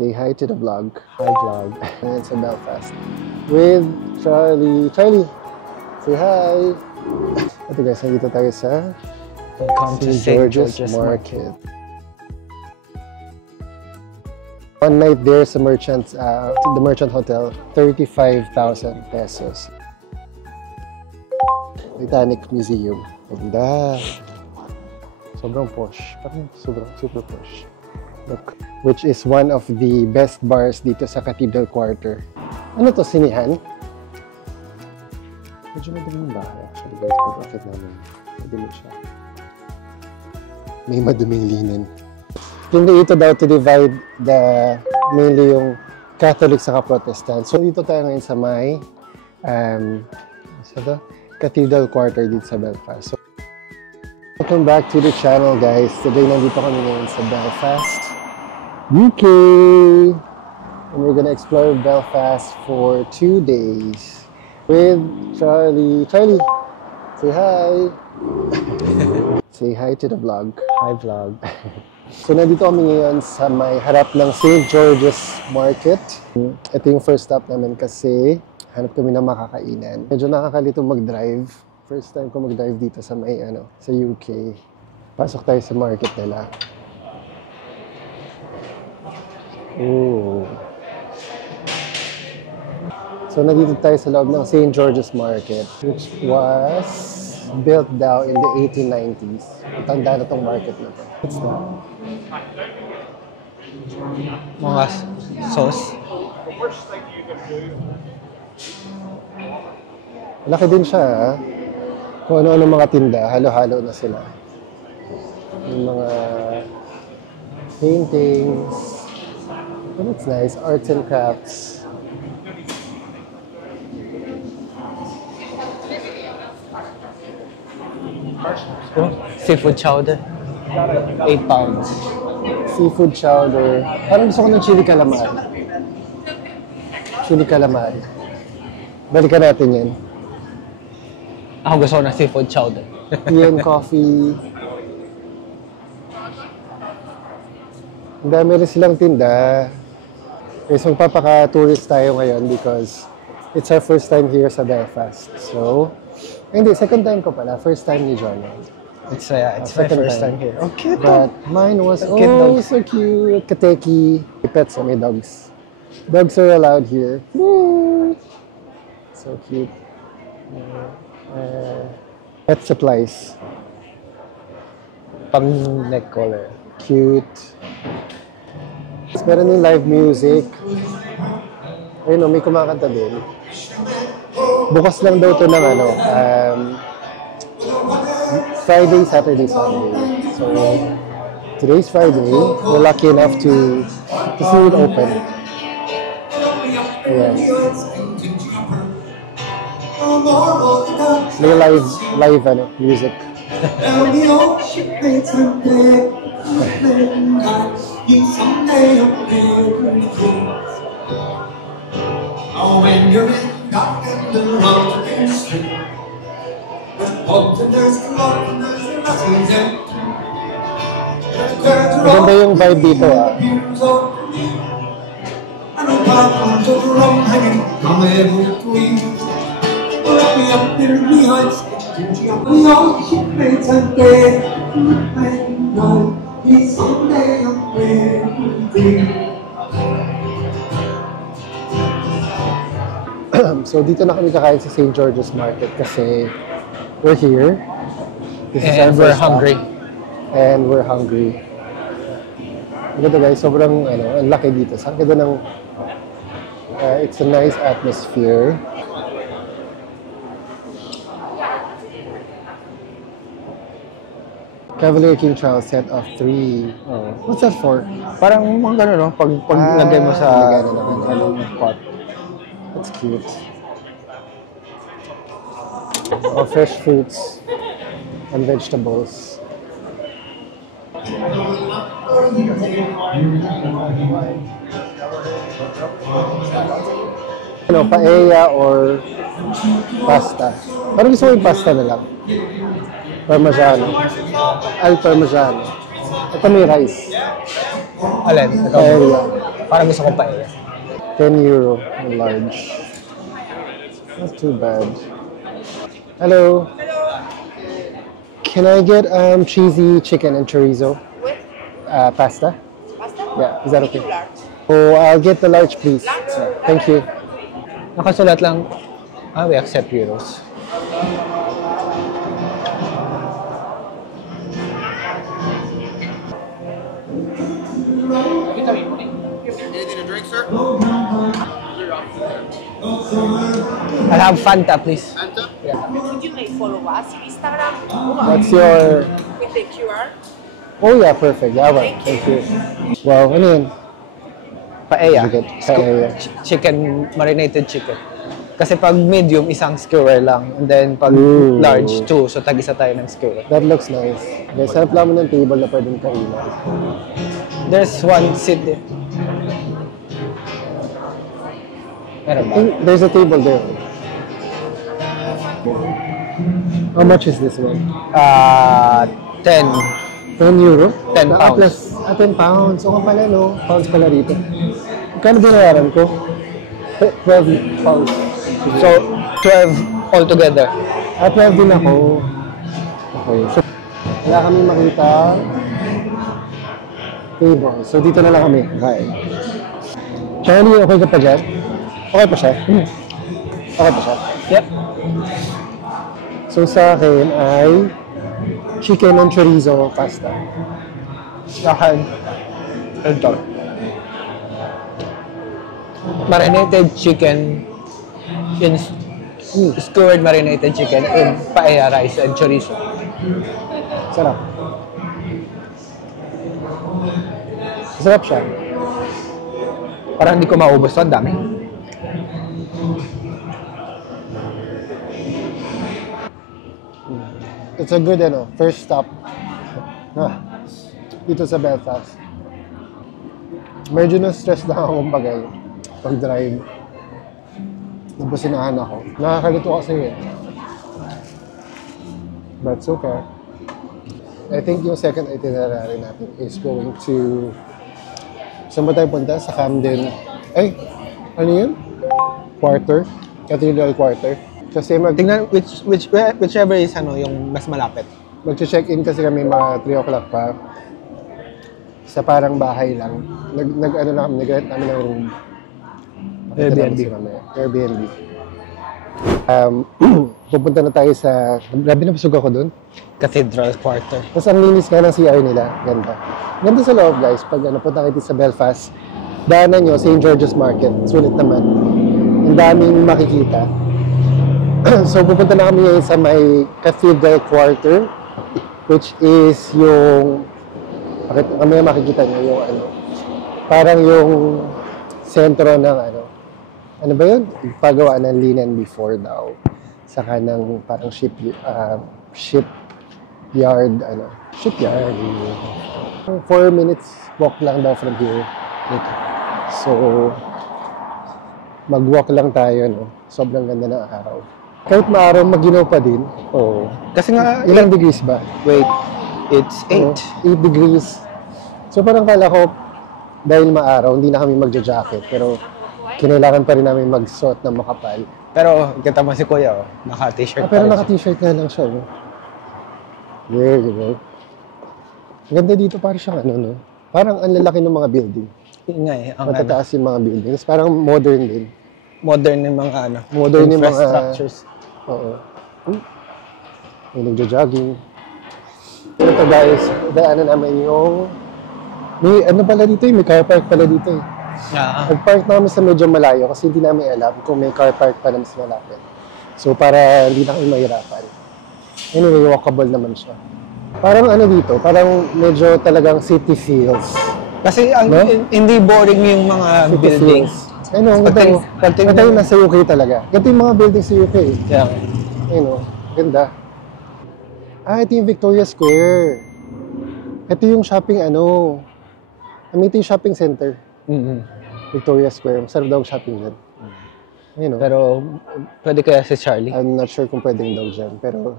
Say hi to the vlog. Hi vlog. And sa Belfast. With Charlie. Charlie! Say hi! Ito guys, nandito tayo sa St. George's Market. One night there sa the Merchant Hotel, 35,000 pesos. Titanic Museum. Ganda. Sobrang posh. Parang super posh. Look. Which is one of the best bars dito sa Cathedral Quarter. Ano to, sinihan? Medyo maduming bahay actually guys. Pag-akit namin. Madumi siya. May maduming linen. Hindi ito daw to divide mainly yung Catholic saka Protestant. So dito tayo ngayon sa may Cathedral Quarter dito sa Belfast. So, welcome back to the channel guys. Today nandito kami ngayon sa Belfast, UK. And we're gonna explore Belfast for 2 days with Charlie. Charlie, say hi! Say hi to the vlog. Hi vlog. So nandito kami ngayon sa may harap ng St. George's Market. Ito yung first stop namin kasi hanap kami ng makakainan. Medyo nakakalito mag-drive. First time ko mag-drive dito sa may sa UK. Pasok tayo sa market nila. Ooh. So nandito tayo sa loob ng St. George's Market, which was built down in the 1890s. Tanda na tong market na to. What's that? Mga sauce. Laki din siya, ha? Kung ano-ano mga tinda, halo-halo na sila. Yung mga paintings. Oh, that's nice. Arts and crafts. Seafood chowder. 8 pounds. Seafood chowder. Parang gusto ko ng chili calamari. Chili calamari. Balikan natin yan. Ako gusto ko ng seafood chowder. Tea and coffee. Ang dami rin silang tinda. Okay, so magpapaka-tourist tayo ngayon because it's our first time here sa Belfast. So, hindi, second time ko pala. First time ni John. It's my first time here. Oh, cute. But mine was, so cute. Kateki. Pets, may dogs. Dogs are allowed here. Woo! So cute. Pet supplies. Pang neck collar. Cute. Meron yung live music. Ayun, may kumakanta din. Bukas lang daw ito ng Friday, Saturday, Sunday. So, today's Friday. We're lucky enough to see it open. Ayan. May live music. Maganda yung vibe dito, ah. So dito na kami kakain sa St. George's Market kasi we're here. And we're hungry. And we're hungry. Ito guys, sobrang ang laki dito. Saan ka ng it's a nice atmosphere. Cavalier King Charles set of 3. Oh. What's that for? Parang mga gano'n, no? Pag lagay mo sa pot. That's cute. Oh, fresh fruits and vegetables. Paella or pasta. Parang gusto ko yung pasta na lang. Parmigiano. Al Parmigiano. Ito may rice. Alin? Paella. Parang gusto ko paella. 10 euro, large. Not too bad. Hello. Can I get cheesy chicken and chorizo? With Pasta? pasta? Yeah, is that okay? Medium large. Oh, I'll get the large, please. Thank you. Nakasulat lang, we accept euros. Anything to drink, sir? I'll have Fanta, please. Fanta? Could you like follow us in Instagram What's your... with the QR? Oh yeah, perfect. That one. Thank you. Wow, ano yun? Paella. Sige, paella. Chicken, marinated chicken. Kasi pag medium, isang skewer lang. And then pag Ooh. large, 2. So tag-isa tayo ng skewer. That looks nice. Guys, hanap lang mo ng table na pwedeng kainan. There's one seat there. Meron ba? There's a table there. How much is this one? 10. 10 euro? 10 pounds. Plus, 10 pounds. O nga pala, no? Pounds pala dito. Kano binayaran ko? 12 pounds. So, 12 altogether. 12 din ako. Okay. So, wala kami makita table. So, dito na lang kami. Okay. Charlie, okay ka pa dyan? Okay pa siya? Okay pa siya? Yep. So, sa akin ay chicken and chorizo pasta. Saka, ito. Marinated chicken in skewered marinated chicken in paella rice and chorizo. Sarap. Sarap siya. Parang hindi ko maubos to, ang dami. It's a good, first stop. Dito sa Belfast. Medyo na-stress na ako bagay pag-drive. Nabusinahan ako. Nakakalito kasi eh. But it's okay. I think yung second itinerary natin is going to... Saan ba tayo punta? Sa Camden. Ay! Ano yun? Quarter? Cathedral Quarter. Kasi Tingnan whichever is yung mas malapit. mag-check-in kasi kami mga 3 o'clock pa. Sa parang bahay lang. Nag-rent namin ng room. Airbnb. Airbnb. Pupunta na tayo sa... Grabe na busog ako dun. Cathedral Quarter. Tapos ang linis nga ng CR nila. Ganda. Ganda sa loob, guys. Pag punta kayo sa Belfast, daanan nyo, St. George's Market. Sulit naman. Ang daming makikita. So pupunta na kami ngayon sa may Cathedral Quarter, which is yung... Kami makikita nyo yung parang yung sentro ng ano ba yun? Pagawa ng linen before daw. Saka ng parang shipyard, shipyard. 4 minutes walk lang daw from here. Dito. So, mag-walk lang tayo, no? Sobrang ganda ng araw. Kahit maaraw, maginaw pa din. Oo. Kasi nga, Ilang degrees ba? wait, it's 8. 8 degrees. So parang kala ko, dahil maaraw, hindi na kami magja-jacket. Pero kinailangan pa rin namin magsuot ng makapal. Pero, kita mo si Kuya, naka-t-shirt Pero pa rin siya. naka-t-shirt nga lang siya, no? There you go. Ganda dito, parang siyang no? Parang ang lalaki ng mga building. Yun nga ang Matataas yung mga buildings. Parang modern din. modern yung mga Modern yung mga- infrastructures. Oo. May nagja-jogging. Ito guys, daanan namin yung... May pala dito may car park pala dito eh. Nag-park na kami sa medyo malayo kasi hindi namin alam kung may car park pa na mas malapit. So para hindi na kami mahirapan. Anyway, walkable naman siya. Parang dito, parang medyo talagang city feels. Kasi No? hindi boring yung mga City buildings. feels. Ito yung nasa UK talaga. Ganito yung mga buildings sa UK. Yeah. Ganda. Ito yung Victoria Square. Ito yung shopping ito yung shopping center. Victoria Square. Masarap daw shopping dyan. Pero, pwede kaya si Charlie? I'm not sure kung pwedeng daw dyan. Pero,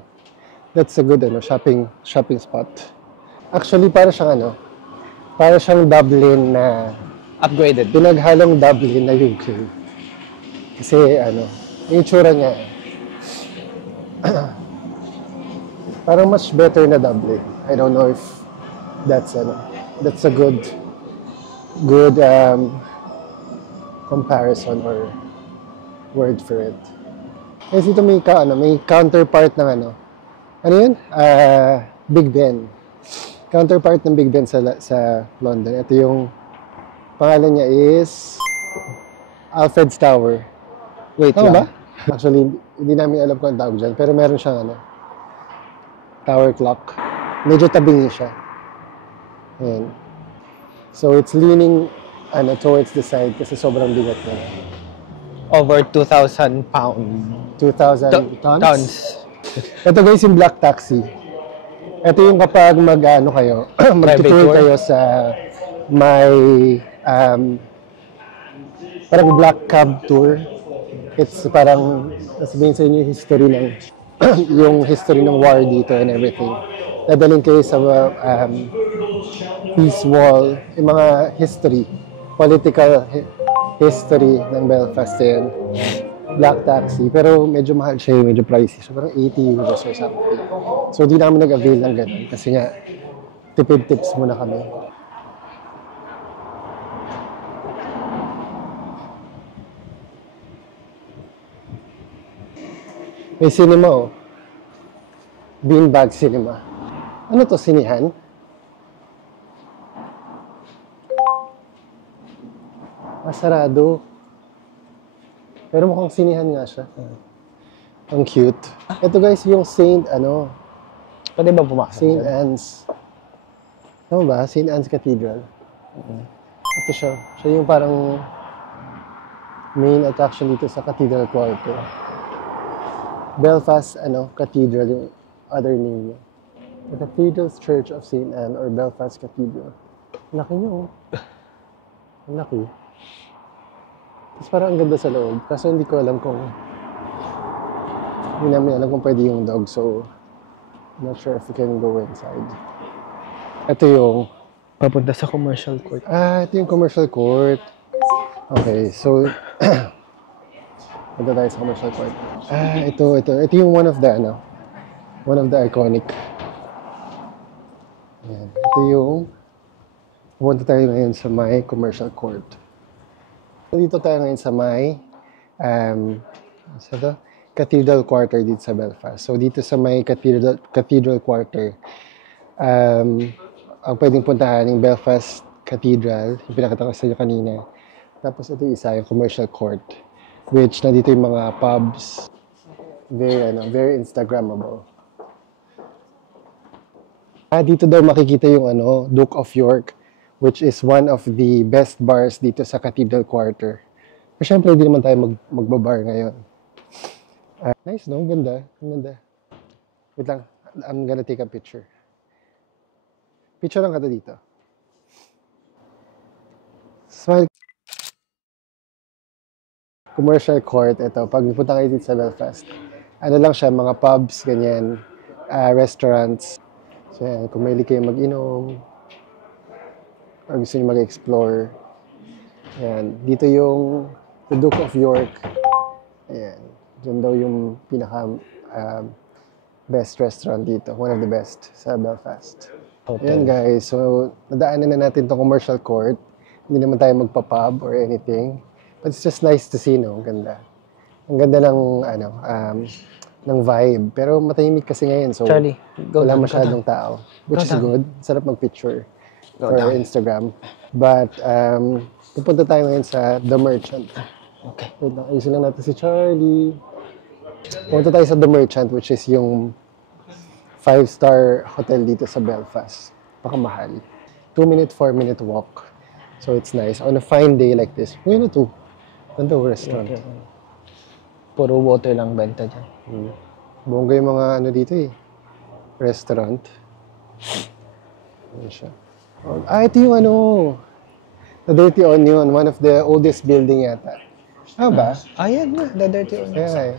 that's a good shopping spot. Actually, para siyang Dublin na Upgraded. Pinaghalong Dublin na UK. Kasi yung itsura niya, parang much better na Dublin. I don't know if that's a good comparison or word for it. Kasi ito may counterpart ng ano yun? Big Ben. Counterpart ng Big Ben sa London. Ito yung pangalan niya is Alfred's Tower. Wait Tama ba? lang. Actually, hindi namin alam kung ang tawag dyan. Pero meron siyang tower clock. Medyo tabingi siya. Ayan. So, it's leaning towards the side kasi sobrang bigat niya. Over 2,000 pounds. 2,000 tons? Tons. Ito guys, yung Black Taxi. Ito yung kapag kayo, mag-tour tour? kayo sa may parang Black Cab Tour. It's parang sabihin sa inyo yung history ng yung history ng war dito and everything. Dadalhin kayo sa Peace Wall, yung mga history, political history ng Belfast yan. Black Taxi, pero medyo mahal siya, medyo pricey. So parang 80 euros or something. So di namin nag-avail ng ganun kasi nga tipid tips muna kami. May cinema Beanbag Cinema. Ano to, sinihan? Sarado. Pero mukhang sinihan nga siya. Ang cute. Ito guys, yung Pwede ba pumasok? St. Anne's. Tama ba? St. Anne's Cathedral. Ito siya. Siya yung parang main attraction dito sa Cathedral Quarter. Belfast, Cathedral, yung other name niya. The Cathedral's Church of St. Anne or Belfast Cathedral. Laki niyo, Ang laki. Tapos parang ang ganda sa loob. Kaso hindi ko alam hindi namin alam kung pwede yung dog. So, I'm not sure if we can go inside. Ito yung Papunta sa commercial court. ito yung commercial court. Okay, so punta tayo sa commercial court. Ito yung one of the iconic. Ayan. Ito yung pupunta tayo ngayon sa may commercial court. Dito tayo ngayon sa may Cathedral Quarter dito sa Belfast. So dito sa may Cathedral Quarter, ang pwedeng puntahan ng Belfast Cathedral, yung pinakita ko sa inyo kanina. Tapos ito yung isa, yung commercial court, which nandito yung mga pubs, very Instagrammable. Dito daw makikita yung Duke of York, which is one of the best bars dito sa Cathedral Quarter. Pero syempre, hindi naman tayo magbabar ngayon. Nice, no? Ganda. Wait lang, I'm gonna take a picture. Picture lang ka dito. Smile. Commercial court, ito. Pag punta kayo dito sa Belfast, lang siya, mga pubs, ganyan, restaurants. So, yan, kung mahilig kayo mag-inom, or gusto nyo mag-explore. Ayan, dito yung the Duke of York. Ayan, dyan daw yung pinaka best restaurant dito. One of the best sa Belfast. Ayan guys, so nadaanan na natin itong commercial court. Hindi naman tayo magpa-pub or anything. But it's just nice to see, no? Ang ganda. Ang ganda ng vibe. Pero matahimik kasi ngayon, so Charlie, wala masyadong tao. Which is good. Sarap mag-picture for Instagram. But pupunta tayo ngayon sa The Merchant. Okay. Wait lang, ayusin lang natin si Charlie. Pupunta tayo sa The Merchant, which is yung 5-star hotel dito sa Belfast. Pakamahal. 2-minute, 4-minute walk. So it's nice. On a fine day like this. Ngayon na to. Ganda restaurant. Puro water lang benta dyan. Bongga yung mga dito restaurant. Ayan siya. Ito yung The Dirty Onion. One of the oldest building yata. Ba? Yan na. The Dirty Onion. Kaya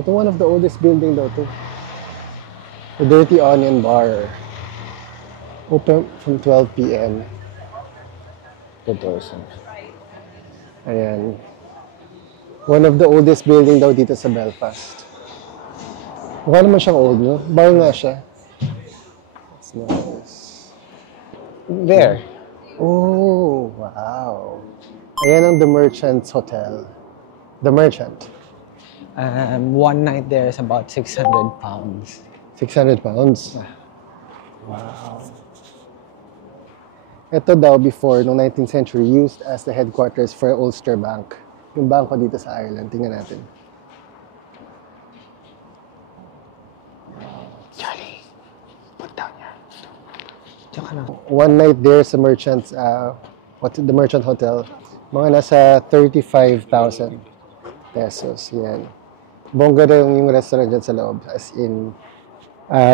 ito one of the oldest building daw to. The Dirty Onion Bar. Open from 12 p.m. to doors. Ayan. One of the oldest building daw dito sa Belfast. Mukha naman siyang old, no? Bar nga siya. That's nice. There. Oh, wow. Ayan ang The Merchant's Hotel. The Merchant. One night there is about 600 pounds. 600 pounds. Wow. Ito daw before, noong 19th century, used as the headquarters for Ulster Bank. Yung bangko dito sa Ireland. Tingnan natin. Charlie, put down your... Diyan ka na. One night there sa Merchant's, the Merchant Hotel, mga nasa 35,000 pesos. Yan. Bongga daw yung restaurant dyan sa loob. As in,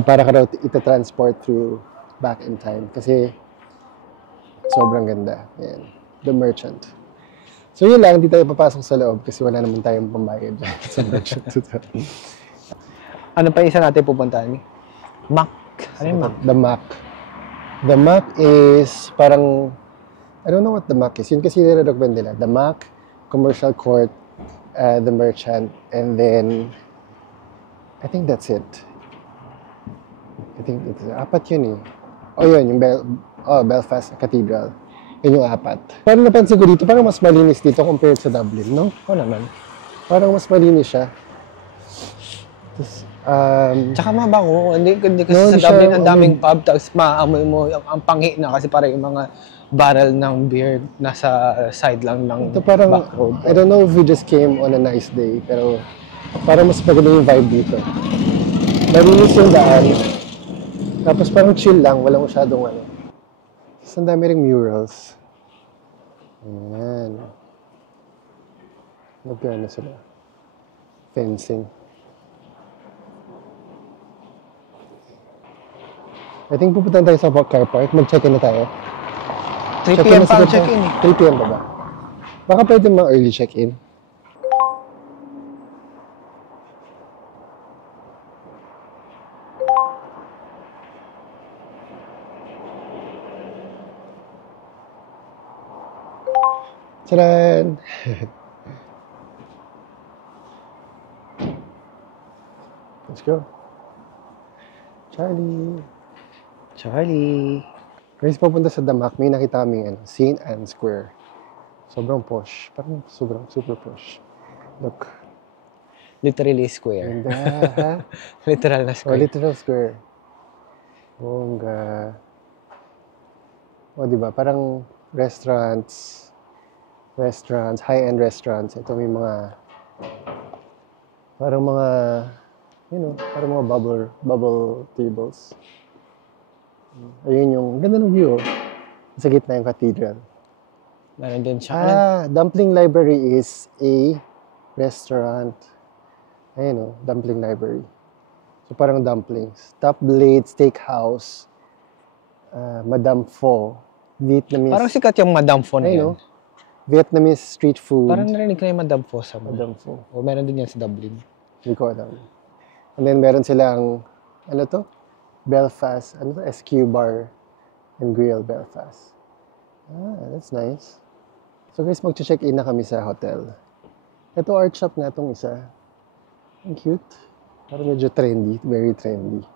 para ka daw ita-transport through back in time. Kasi sobrang ganda. Yan. The Merchant. So yun lang, hindi tayo papasok sa loob kasi wala naman tayong pambayad dyan sa Merchant Hotel. Ano pa isa natin pupuntahan? Mac. Ano yung Mac? The Mac. The Mac is parang, I don't know what the Mac is. Yun kasi nire-recommend nila. The Mac, Commercial Court, The Merchant, and then, I think that's it. I think it's, apat yun eh. Oh yun, yung Belfast Cathedral. Yun yung apat. Parang napansin ko dito, parang mas malinis dito compared sa Dublin, no? Oo naman. Parang mas malinis siya. Tapos, Tsaka mabango. Hindi kasi No, sa siya, Dublin ang daming pub, tapos maamoy mo ang panghi na kasi parang yung mga barrel ng beer nasa side lang ng ito parang, back road. I don't know if we just came on a nice day, pero parang mas maganda yung vibe dito. Malinis yung daan. Tapos parang chill lang, walang masyadong ano. Tapos ang dami ring murals. Ayan. Magkano sila? Fencing. I think pupunta tayo sa car park. Mag-check-in na tayo. 3 p.m. pa ang check-in eh. 3 p.m. ba ba? Baka pwede mga early check-in. Tadaan! Let's go. Charlie! Guys, papunta sa Damac, may nakita kami St. Anne Square. Sobrang posh. Parang sobrang super posh. Look. Literally square. Ganda, ha? Literal na Oh, square. literal square. Bongga. O, diba? Parang restaurants, high-end restaurants. Ito may mga, parang mga, parang mga bubble tables. Ayun yung, ganda ng view. Sa gitna yung cathedral. Meron din siya. Dumpling Library is a restaurant. Ayun Dumpling Library. So parang dumplings. Top Blade Steakhouse. Madame Pho. Vietnamese. Parang sikat yung Madame Pho na yan. Vietnamese street food. Parang narinig ko na yung Madame Pho sa Madame Pho. O meron din yan sa Dublin. Hindi ko alam. And then meron silang, Belfast, SQ Bar and Grill Belfast. That's nice. So guys, mag-check-in na kami sa hotel. Ito art shop nga itong isa. Ang cute. Parang medyo trendy, very trendy.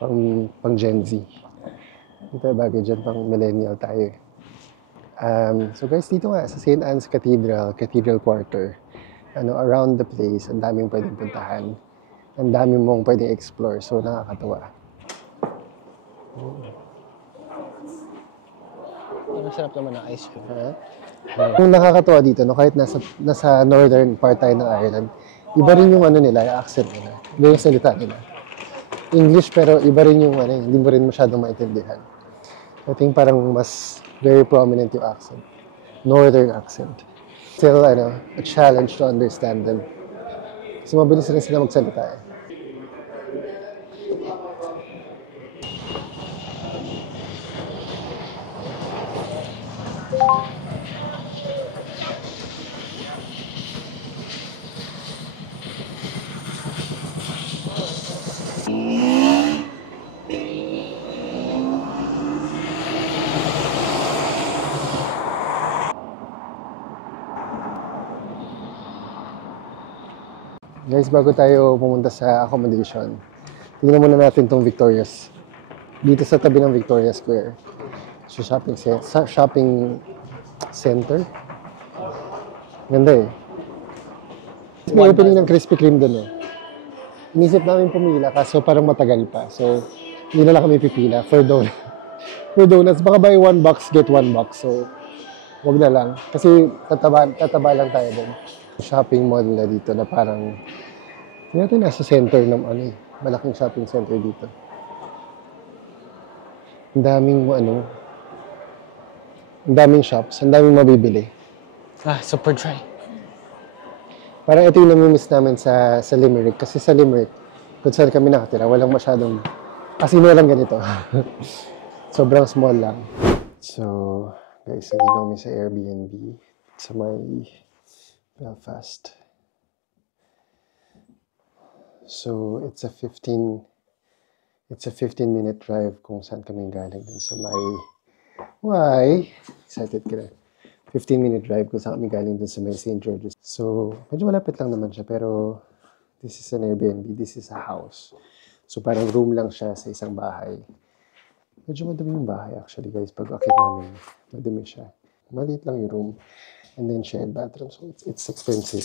Pang Gen Z. Hindi tayo bagay dyan, pang millennial tayo. So guys, dito nga sa St. Anne's Cathedral Quarter, around the place, ang daming pwedeng puntahan. Ang daming mong pwedeng explore. So nakakatawa. Masarap naman ang ice cream. Yung nakakatawa dito, kahit nasa northern part tayo ng Ireland, iba rin yung nila, yung accent nila. Iba yung salita nila. English, pero iba rin yung hindi mo rin masyadong maintindihan. I think parang mas very prominent yung accent. Northern accent. Still, a challenge to understand them. Kasi mabilis rin sila magsalita Guys, bago tayo pumunta sa accommodation, tingnan muna natin tong Victoria's. Dito sa tabi ng Victoria Square. So, shopping center. Ganda eh. May opening ng Krispy Kreme doon eh. Inisip namin pumila kaso parang matagal pa. So, hindi na lang kami pipila for donuts. For donuts, baka buy 1 box, get 1 box. So, wag na lang. Kasi tataba lang tayo doon. Shopping mall na dito na parang hindi natin nasa center ng malaking shopping center dito. Ang daming shops, ang daming mabibili. Super dry. Parang ito yung namimiss namin sa Limerick. Kasi sa Limerick, kung saan kami nakatira, walang masyadong kasino lang ganito. Sobrang small lang. So, guys, nandito kami sa Airbnb sa may Belfast. So, it's a 15-minute drive kung saan kami galing dun sa may... Why? Excited ka na. 15-minute drive kung saan kami galing dun sa may St. George's. So, medyo malapit lang naman siya, pero this is an Airbnb, this is a house. So, parang room lang siya sa isang bahay. Medyo madumi yung bahay actually, guys. Pag akit namin, madumi siya. Maliit lang yung room. And then shared bathroom, so it's expensive.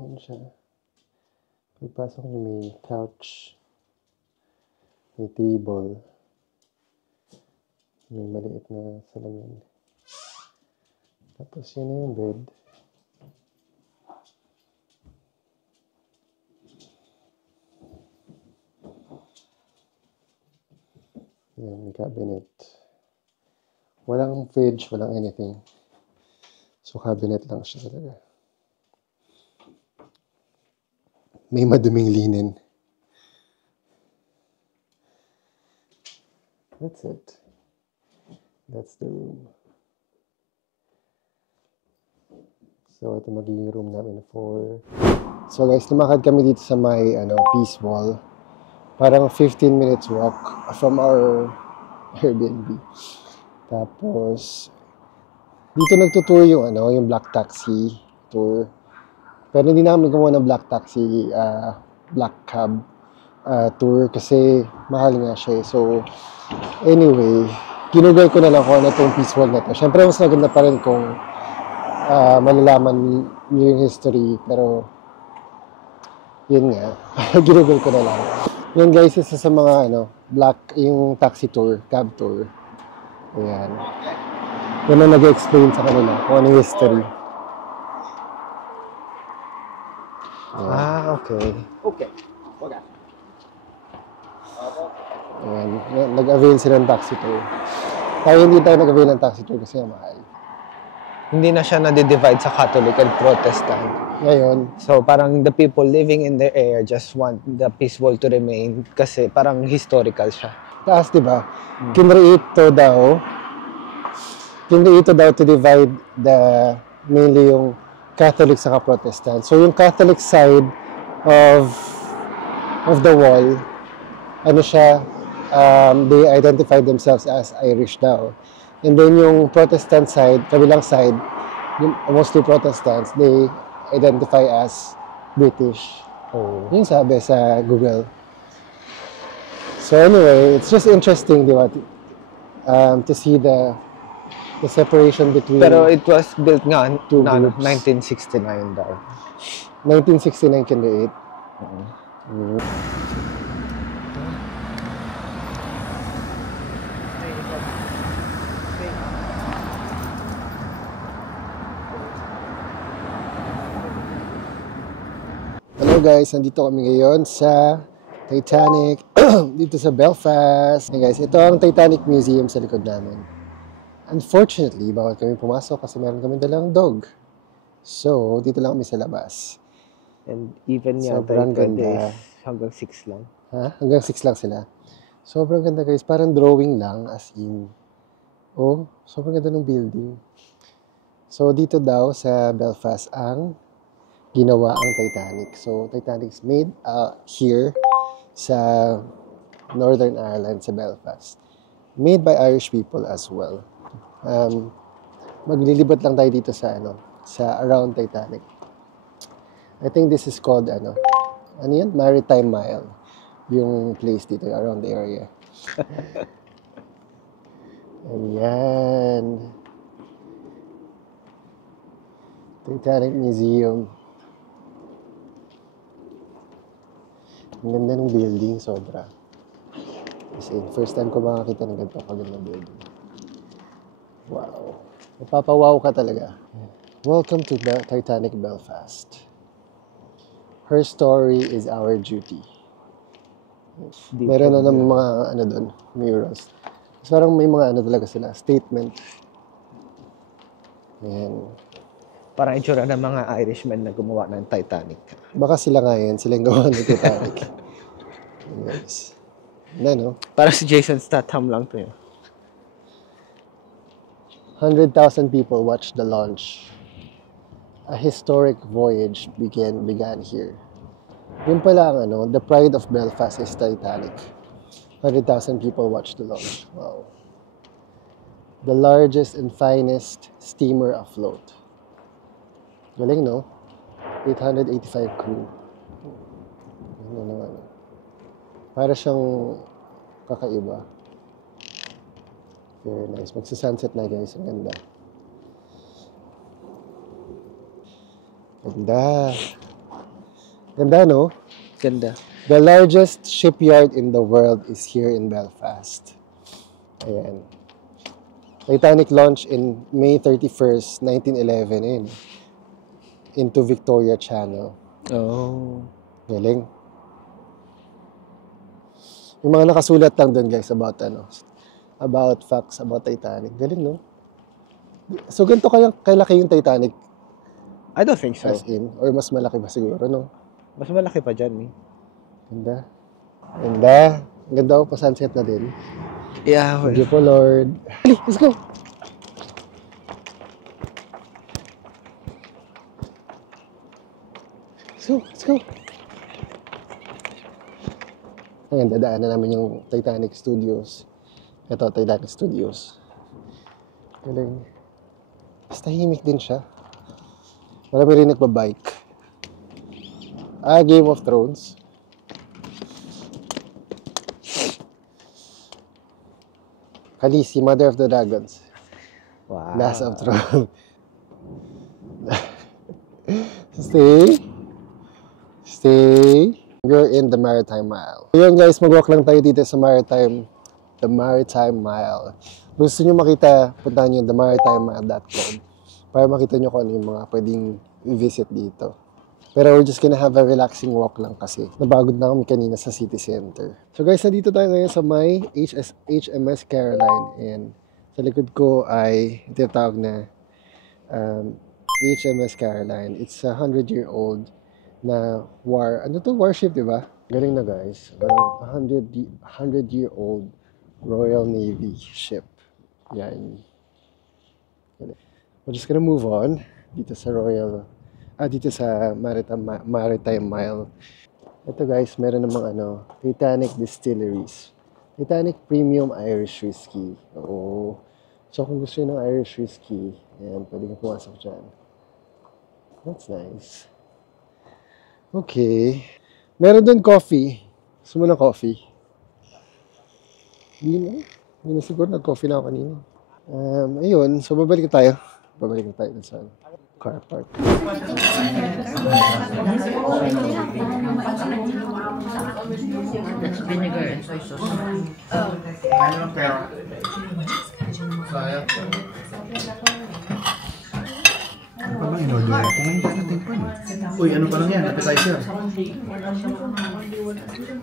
Yan siya. Pagpasok niyo may couch, may table, may maliit na salamin. Tapos yun na yung bed. Yan, may cabinet. Walang fridge, walang anything. So cabinet lang siya talaga. May maduming linen. That's it. That's the room. So, ito magiging room namin for... So guys, lumakad kami dito sa may Peace Wall. Parang 15 minutes walk from our Airbnb. Tapos, dito nagtutour yung yung Black Taxi tour. Pero hindi namin gumawa ng Black Taxi, Black Cab tour kasi mahal nga siya eh. So, anyway, ginugol ko na lang kung ano itong Peace Wall na to. Siyempre, mas maganda pa rin kung malalaman niyo yung history. Pero, yun nga, ginugol ko na lang. Yan guys, isa sa mga yung taxi tour, cab tour. Ayan. Yan ang nag-explain sa kanila kung ano yung history. Okay. Okay. Okay. Ayan. Nag-avail sila ng taxi tour. Tayo hindi tayo nag-avail ng taxi tour kasi mahal. Hindi na siya na-divide sa Catholic and Protestant. Ngayon, So parang the people living in the area just want the Peace Wall to remain kasi parang historical siya. taas, di ba? Kinreate daw to divide mainly yung Catholic saka Protestant. So yung Catholic side of the wall, they identify themselves as Irish daw. And then yung Protestant side, kabilang side, mostly Protestants, they identify as British. Yung sabi sa Google. So anyway, it's just interesting, di ba? To see the separation between... Pero it was built nga Two na groups. 1969 daw. 1969 kinreate. Hello guys, nandito kami ngayon sa Titanic, dito sa Belfast. Hey guys, ito ang Titanic Museum sa likod namin. Unfortunately, bawal kami pumasok kasi meron kami dalang dog. So, dito lang kami sa labas. And even Sobrang ganda. hanggang 6 lang. Ha? Hanggang 6 lang sila. Sobrang ganda guys, parang drawing lang as in. Oh, sobrang ganda ng building. So, dito daw sa Belfast ang ginawa ang Titanic. So, Titanic's made here sa Northern Ireland, sa Belfast. Made by Irish people as well. Maglilibot lang tayo dito sa sa around Titanic. I think this is called, ano yan? Maritime Mile. Yung place dito, around the area. Ayan. Titanic Museum. Ang ganda ng building, sobra. As in, first time ko makakita ng ganito kaganda building. Wow. Mapapawaw ka talaga. Welcome to Titanic Belfast. Her story is our duty. Meron na ng mga ano doon, murals. So, parang may mga ano talaga sila, statement. Ayan. Parang itsura ng mga Irishmen na gumawa ng Titanic. Baka sila nga yan, sila yung gawa ng Titanic. Yes. No? Parang si Jason Statham lang to yun. 100,000 people watched the launch. A historic voyage began here. Yun pala ang ano, the pride of Belfast is Titanic. 100,000 people watched the launch. Wow. The largest and finest steamer afloat. Galing, no? 885 crew. Ano naman. Para siyang kakaiba. Very nice. Magsa-sunset na, guys. Ang ganda. Ganda. Ganda, no? Ganda. The largest shipyard in the world is here in Belfast. Ayan. Titanic launched in May 31st, 1911. Ayan. Into Victoria Channel. Oh. Galing. Yung mga nakasulat lang doon, guys, about facts about Titanic. Galing, no? So, ganito kalaki yung Titanic I don't think so. as in? Or mas malaki ba siguro, no? Mas malaki pa dyan, eh. Ganda. Ganda. Ang ganda ko, pa-sunset na din. Yeah, Thank you po, Lord. Let's go! Let's go! Ayan, dadaan na namin yung Titanic Studios. Ito, Titanic Studios. Galing. Mas tahimik din siya. Marami rin nagbabike. Game of Thrones. Khaleesi, Mother of the Dragons. Wow. Last of Thrones. Stay. We're in the Maritime Mile. Ngayon guys, mag-walk lang tayo dito sa the Maritime Mile. Gusto nyo makita, puntahan nyo themaritime.com para makita nyo kung ano yung mga pwedeng i-visit dito. Pero we're just gonna have a relaxing walk lang kasi napagod na kami kanina sa city center. So guys, nandito tayo ngayon sa may HMS Caroline and sa likod ko ay tinatawag na HMS Caroline. It's a 100-year-old na warship, di ba? Galing na guys. Parang 100-year-old Royal Navy ship. Yan. We're just gonna move on dito sa dito sa Maritime Mile. Ito guys, meron namang Titanic Distilleries. Titanic Premium Irish Whiskey. Oo. So kung gusto nyo ng Irish Whiskey, ayan, pwede kang pumasok dyan. That's nice. Okay. Meron din coffee. Gusto mo ng coffee? Hindi na siguro. Nag-coffee na ako kanina. Ayun. So, babalik na tayo sa car park. That's vinegar and soy sauce. Ano pa bang in-order natin? Kumain ka natin pa. Uy, ano pa lang yan? Appetizer.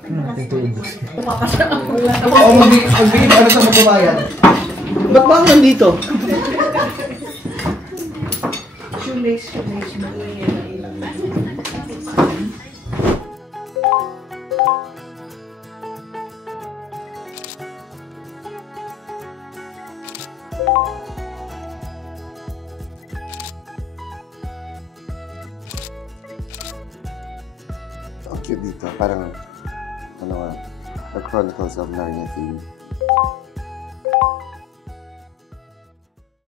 Natin ito ubus. Oo, magbigay pa sa magbabayad. Ba't ba ang nandito? Ang cute dito. Parang, The Chronicles of Narnia theme.